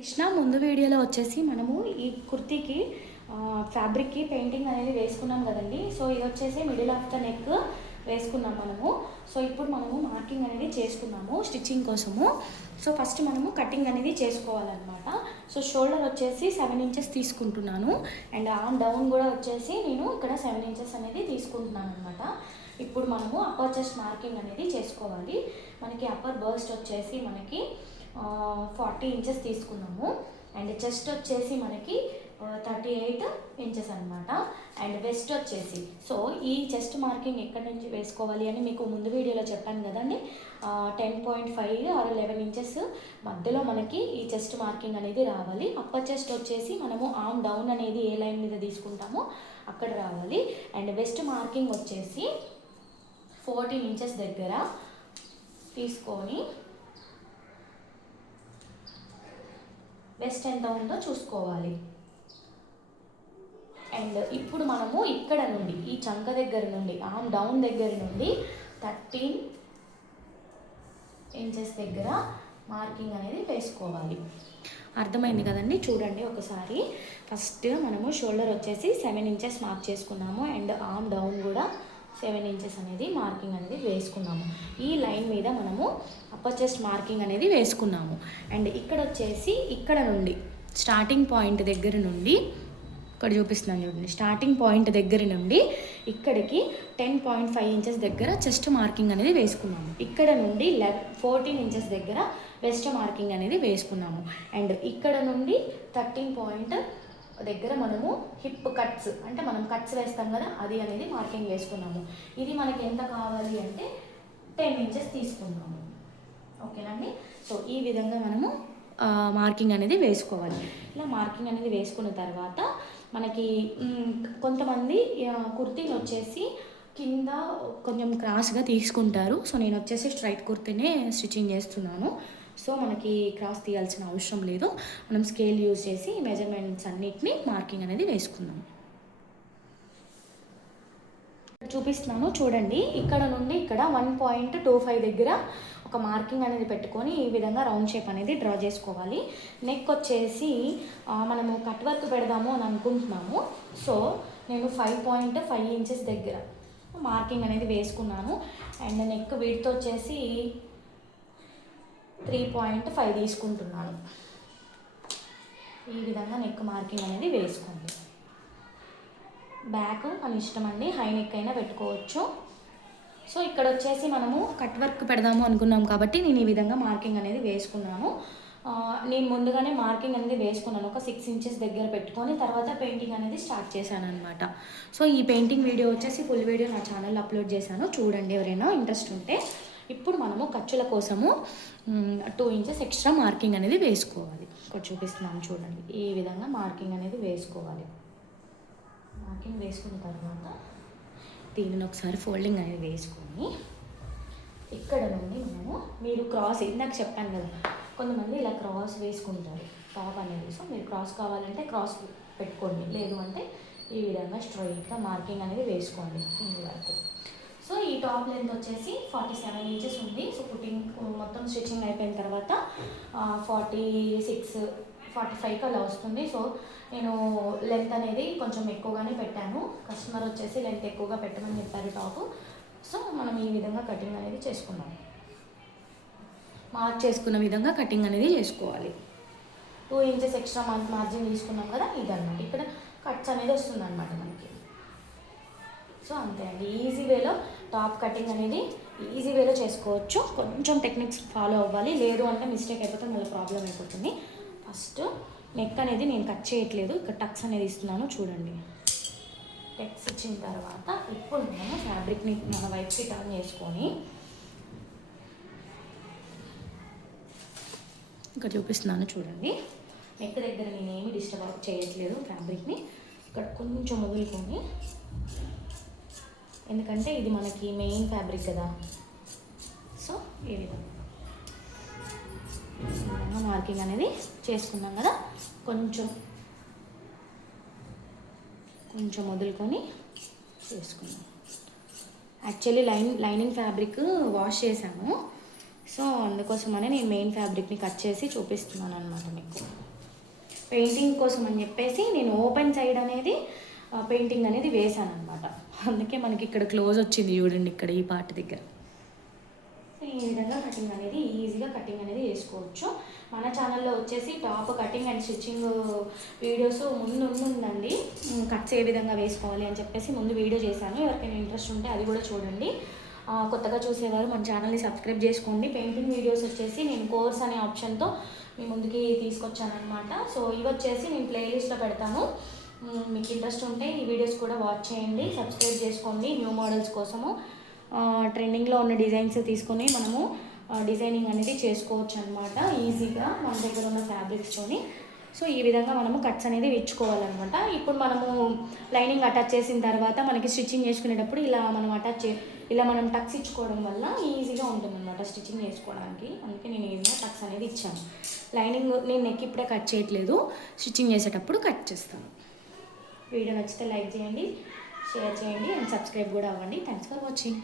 కృష్ణ ముందు వీడియోలో వచ్చేసి మనము ఈ కుర్తీకి ఫ్యాబ్రిక్కి పెయింటింగ్ అనేది వేసుకున్నాం కదండి. సో ఇది వచ్చేసి మిడిల్ ఆఫ్ ద నెక్ వేసుకున్నాం మనము. సో ఇప్పుడు మనము మార్కింగ్ అనేది చేసుకున్నాము స్టిచ్చింగ్ కోసము. సో ఫస్ట్ మనము కటింగ్ అనేది చేసుకోవాలన్నమాట. సో షోల్డర్ వచ్చేసి సెవెన్ ఇంచెస్ తీసుకుంటున్నాను. అండ్ ఆన్ డౌన్ కూడా వచ్చేసి నేను ఇక్కడ సెవెన్ ఇంచెస్ అనేది తీసుకుంటున్నాను అనమాట ఇప్పుడు మనము అప్పర్ చెస్ట్ మార్కింగ్ అనేది చేసుకోవాలి. మనకి అప్పర్ బర్స్ట్ వచ్చేసి మనకి ఫార్టీ ఇంచెస్ తీసుకున్నాము. అండ్ చెస్ట్ వచ్చేసి మనకి థర్టీ ఎయిట్ ఇంచెస్ అనమాట అండ్ వెస్ట్ వచ్చేసి సో ఈ చెస్ట్ మార్కింగ్ ఎక్కడి నుంచి వేసుకోవాలి అని మీకు ముందు వీడియోలో చెప్పాను కదండి. Ten point five or eleven inches మధ్యలో మనకి ఈ చెస్ట్ మార్కింగ్ అనేది రావాలి. అప్పర్ చెస్ట్ వచ్చేసి మనము ఆమ్ డౌన్ అనేది ఏ లైన్ మీద తీసుకుంటామో అక్కడ రావాలి. అండ్ వెస్ట్ మార్కింగ్ వచ్చేసి ఫోర్టీన్ ఇంచెస్ దగ్గర తీసుకొని వెస్ట్ ఎంత ఉందో చూసుకోవాలి. అండ్ ఇప్పుడు మనము ఇక్కడ నుండి ఈ చంక దగ్గర నుండి ఆమ్ డౌన్ దగ్గర నుండి థర్టీన్ ఇంచెస్ దగ్గర మార్కింగ్ అనేది వేసుకోవాలి. అర్థమైంది కదండి? చూడండి ఒకసారి. ఫస్ట్ మనము షోల్డర్ వచ్చేసి సెవెన్ ఇంచెస్ మార్క్ చేసుకున్నాము. అండ్ ఆమ్ డౌన్ కూడా సెవెన్ ఇంచెస్ అనేది మార్కింగ్ అనేది వేసుకున్నాము. ఈ లైన్ మీద మనము అప్పర్ చెస్ట్ మార్కింగ్ అనేది వేసుకున్నాము. అండ్ ఇక్కడ వచ్చేసి ఇక్కడ నుండి స్టార్టింగ్ పాయింట్ దగ్గర నుండి ఇక్కడ చూపిస్తున్నాను చూడండి స్టార్టింగ్ పాయింట్ దగ్గర నుండి ఇక్కడికి టెన్ పాయింట్ ఫైవ్ ఇంచెస్ దగ్గర చెస్ట్ మార్కింగ్ అనేది వేసుకున్నాము. ఇక్కడ నుండి లెఫ్ ఫోర్టీన్ ఇంచెస్ దగ్గర వెస్ట్ మార్కింగ్ అనేది వేసుకున్నాము. అండ్ ఇక్కడ నుండి థర్టీన్ పాయింట్ దగ్గర మనము హిప్ కట్స్ అంటే మనం కట్స్ వేస్తాం కదా అది అనేది మార్కింగ్ వేసుకున్నాము ఇది మనకి ఎంత కావాలి అంటే టెన్ ఇంచెస్ తీసుకున్నాము. ఓకేనండి సో ఈ విధంగా మనము మార్కింగ్ అనేది వేసుకోవాలి. ఇలా మార్కింగ్ అనేది వేసుకున్న తర్వాత మనకి కొంతమంది కుర్తీని వచ్చేసి కింద కొంచెం క్రాస్గా తీసుకుంటారు. సో నేను వచ్చేసి స్ట్రైట్ కుర్తీనే స్టిచ్చింగ్ చేస్తున్నాను. సో మనకి క్రాస్ తీయాల్సిన అవసరం లేదు. మనం స్కేల్ యూజ్ చేసి మెజర్మెంట్స్ అన్నిటిని మార్కింగ్ అనేది వేసుకుందాం. చూపిస్తున్నాను చూడండి. ఇక్కడ నుండి ఇక్కడ వన్ పాయింట్ టూ ఫైవ్ దగ్గర ఒక మార్కింగ్ అనేది పెట్టుకొని ఈ విధంగా రౌండ్ షేప్ అనేది డ్రా చేసుకోవాలి. నెక్ వచ్చేసి మనము కట్ వర్క్ పెడదాము అని అనుకుంటున్నాము. సో నేను ఫైవ్ పాయింట్ ఫైవ్ ఇంచెస్ దగ్గర మార్కింగ్ అనేది వేసుకున్నాను. అండ్ నెక్ వీటితో వచ్చేసి త్రీ పాయింట్ ఫైవ్ తీసుకుంటున్నాను. ఈ విధంగా నెక్ మార్కింగ్ అనేది వేసుకోండి. బ్యాక్ మన ఇష్టం అండి హై నెక్ అయినా పెట్టుకోవచ్చు. సో ఇక్కడ వచ్చేసి మనము కట్ వర్క్ పెడదాము అనుకున్నాం కాబట్టి నేను ఈ విధంగా మార్కింగ్ అనేది వేసుకున్నాను. నేను ముందుగానే మార్కింగ్ అనేది వేసుకున్నాను. ఒక సిక్స్ ఇంచెస్ దగ్గర పెట్టుకొని తర్వాత పెయింటింగ్ అనేది స్టార్ట్ చేశాను అనమాట సో ఈ పెయింటింగ్ వీడియో వచ్చేసి ఫుల్ వీడియో నా ఛానల్లో అప్లోడ్ చేశాను. చూడండి ఎవరైనా ఇంట్రెస్ట్ ఉంటే. ఇప్పుడు మనము ఖర్చుల కోసము టూ ఇంచెస్ ఎక్స్ట్రా మార్కింగ్ అనేది వేసుకోవాలి. ఇక్కడ చూపిస్తున్నాను చూడండి. ఈ విధంగా మార్కింగ్ అనేది వేసుకోవాలి. మార్కింగ్ వేసుకున్న తర్వాత దీనిని ఒకసారి ఫోల్డింగ్ అనేది వేసుకొని ఇక్కడ నుండి మనము మీరు క్రాస్ ఇందాక చెప్పాను కదా. కొంతమంది ఇలా క్రాస్ వేసుకుంటారు. టాప్ అనేది సో మీరు క్రాస్ కావాలంటే క్రాస్ పెట్టుకోండి. లేదు అంటే ఈ విధంగా స్ట్రైట్గా మార్కింగ్ అనేది వేసుకోండి. కింది వరకు సో ఈ టాప్ లెంత్ వచ్చేసి ఫార్టీ సెవెన్ ఇంచెస్ ఉంది. సో కుట్టింగ్ మొత్తం స్టిచ్చింగ్ అయిపోయిన తర్వాత ఫార్టీ సిక్స్ ఫార్టీ ఫైవ్కి అలా వస్తుంది. సో నేను లెంత్ అనేది కొంచెం ఎక్కువగానే పెట్టాను. కస్టమర్ వచ్చేసి లెంత్ ఎక్కువగా పెట్టమని చెప్పారు టాప్. సో మనం ఈ విధంగా కటింగ్ అనేది చేసుకున్నాం మార్క్ చేసుకున్న విధంగా కటింగ్ అనేది చేసుకోవాలి. Two inches extra mark margin తీసుకున్నాం కదా ఇదన్నమాట ఇక్కడ కట్స్ అనేది వస్తుంది అనమాట మనకి. సో అంతే అండి. ఈజీ వేలో టాప్ కటింగ్ అనేది ఈజీ వేలో చేసుకోవచ్చు. కొంచెం టెక్నిక్స్ ఫాలో అవ్వాలి. లేదు అంటే మిస్టేక్ అయిపోతే మళ్ళీ ప్రాబ్లం అయిపోతుంది. ఫస్ట్ నెక్ అనేది నేను కట్ చేయట్లేదు. ఇక్కడ టక్స్ అనేది ఇస్తున్నాను. చూడండి. టెక్స్ ఇచ్చిన తర్వాత ఇప్పుడు నేను ఫ్యాబ్రిక్ని మన వైపుకి టర్న్ చేసుకొని ఇక్కడ చూపిస్తున్నాను చూడండి. నెక్ దగ్గర నేను ఏమి డిస్టర్బ్ చేయట్లేదు ఫ్యాబ్రిక్ని ఇక్కడ కొంచెం వదులుకొని ఎందుకంటే ఇది మనకి మెయిన్ ఫ్యాబ్రిక్ కదా. సో ఈ విధంగా? మార్కింగ్ అనేది చేసుకున్నాం కదా. కొంచెం కొంచెం వదులుకొని చేసుకున్నాం actually line lining fabric wash చేశాము. సో అందుకోసమనే నేను మెయిన్ ఫ్యాబ్రిక్ని కట్ చేసి చూపిస్తున్నాను అనమాట మీకు. పెయింటింగ్ కోసం అని చెప్పేసి నేను ఓపెన్ సైడ్ అనేది పెయింటింగ్ అనేది వేసాను అనమాట అందుకే మనకి ఇక్కడ క్లోజ్ వచ్చింది చూడండి ఇక్కడ ఈ పార్ట్ దగ్గర. సో ఈ విధంగా కటింగ్ అనేది ఈజీగా కటింగ్ అనేది చేసుకోవచ్చు మన ఛానల్లో వచ్చేసి top cutting and stitching videos ముందు ఉందండి కట్స్ ఏ విధంగా వేసుకోవాలి అని చెప్పేసి ముందు వీడియో చేశాను. ఎవరికైనా ఇంట్రెస్ట్ ఉంటే అది కూడా చూడండి. కొత్తగా చూసేవారు మన ఛానల్ని సబ్స్క్రైబ్ చేసుకోండి. పెయింటింగ్ వీడియోస్ వచ్చేసి నేను కోర్స్ అనే ఆప్షన్తో మీ ముందుకి తీసుకొచ్చాను అనమాట సో ఇవి వచ్చేసి నేను ప్లేలిస్ట్లో పెడతాను. మీకు ఇంట్రెస్ట్ ఉంటే ఈ వీడియోస్ కూడా వాచ్ చేయండి సబ్స్క్రైబ్ చేసుకోండి న్యూ మోడల్స్ కోసము. ట్రెండింగ్లో ఉన్న డిజైన్స్ తీసుకొని మనము డిజైనింగ్ అనేది చేసుకోవచ్చు అనమాట ఈజీగా మన దగ్గర ఉన్న ఫ్యాబ్రిక్స్తోని సో ఈ విధంగా మనము కట్స్ అనేది ఇచ్చుకోవాలన్నమాట ఇప్పుడు మనము లైనింగ్ అటాచ్ చేసిన తర్వాత మనకి స్టిచ్చింగ్ చేసుకునేటప్పుడు ఇలా మనం అటాచ్ చే ఇలా మనం టక్స్ ఇచ్చుకోవడం వల్ల ఈజీగా ఉంటుందన్నమాట స్టిచ్చింగ్ చేసుకోవడానికి. అందుకే నేను ఈజీగా టక్స్ అనేది ఇచ్చాను. లైనింగ్ నేను నెక్ ఇప్పుడే కట్ చేయట్లేదు. స్టిచ్చింగ్ చేసేటప్పుడు కట్ చేస్తాను. వీడియో నచ్చితే లైక్ చేయండి షేర్ చేయండి అండ్ సబ్స్క్రైబ్ కూడా అవ్వండి. Thanks for watching